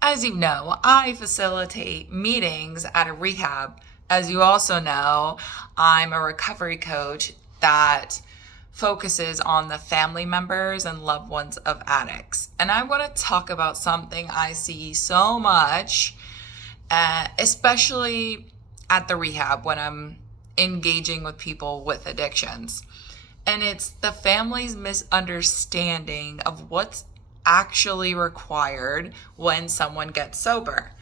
As you know, I facilitate meetings at a rehab. As you also know, I'm a recovery coach that focuses on the family members and loved ones of addicts. And I want to talk about something I see so much, especially at the rehab when I'm engaging with people with addictions. And it's the family's misunderstanding of what's actually required when someone gets sober.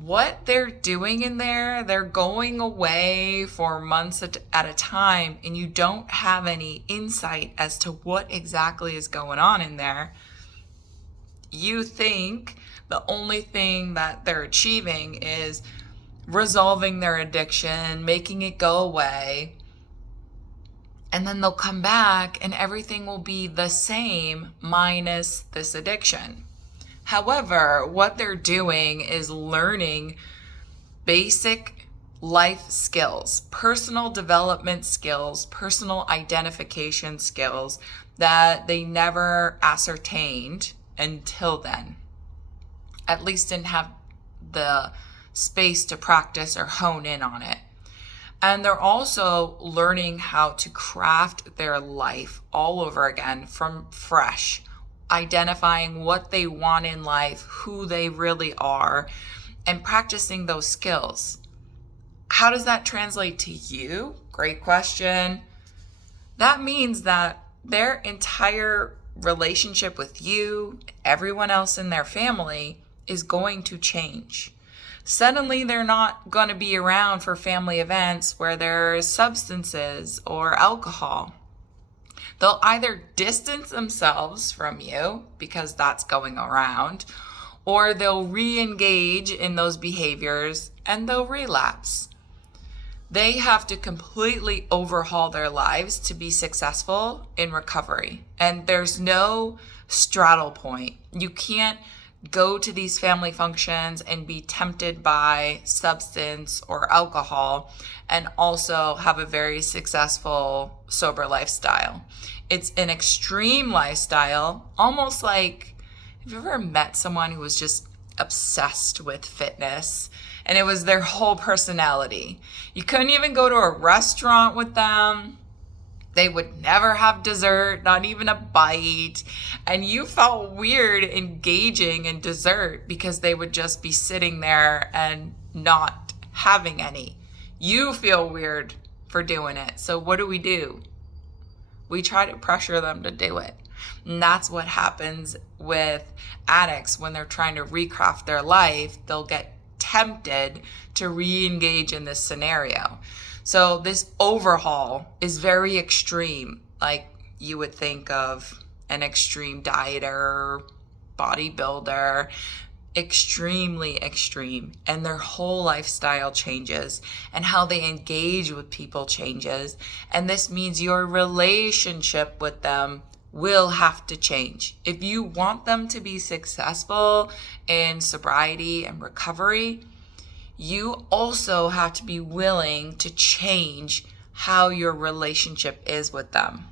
What they're doing in there, they're going away for months at a time, and you don't have any insight as to what exactly is going on in there. You think the only thing that they're achieving is resolving their addiction, making it go away, and then they'll come back and everything will be the same minus this addiction. However, what they're doing is learning basic life skills, personal development skills, personal identification skills that they never ascertained until then. At least didn't have the space to practice or hone in on it. And they're also learning how to craft their life all over again from fresh, identifying what they want in life, who they really are, and practicing those skills. How does that translate to you? Great question. That means that their entire relationship with you, everyone else in their family, is going to change. Suddenly they're not going to be around for family events where there's substances or alcohol. They'll either distance themselves from you because that's going around, or they'll re-engage in those behaviors and they'll relapse. They have to completely overhaul their lives to be successful in recovery. And there's no straddle point. You can't go to these family functions and be tempted by substance or alcohol and also have a very successful sober lifestyle. It's an extreme lifestyle, almost like, have you ever met someone who was just obsessed with fitness and it was their whole personality? You couldn't even go to a restaurant with them. They would never have dessert, not even a bite. And you felt weird engaging in dessert because they would just be sitting there and not having any. You feel weird for doing it. So what do? We try to pressure them to do it. And that's what happens with addicts when they're trying to recraft their life. They'll get tempted to re-engage in this scenario. So this overhaul is very extreme. Like you would think of an extreme dieter, bodybuilder, extremely extreme. And their whole lifestyle changes and how they engage with people changes. And this means your relationship with them will have to change. If you want them to be successful in sobriety and recovery, you also have to be willing to change how your relationship is with them.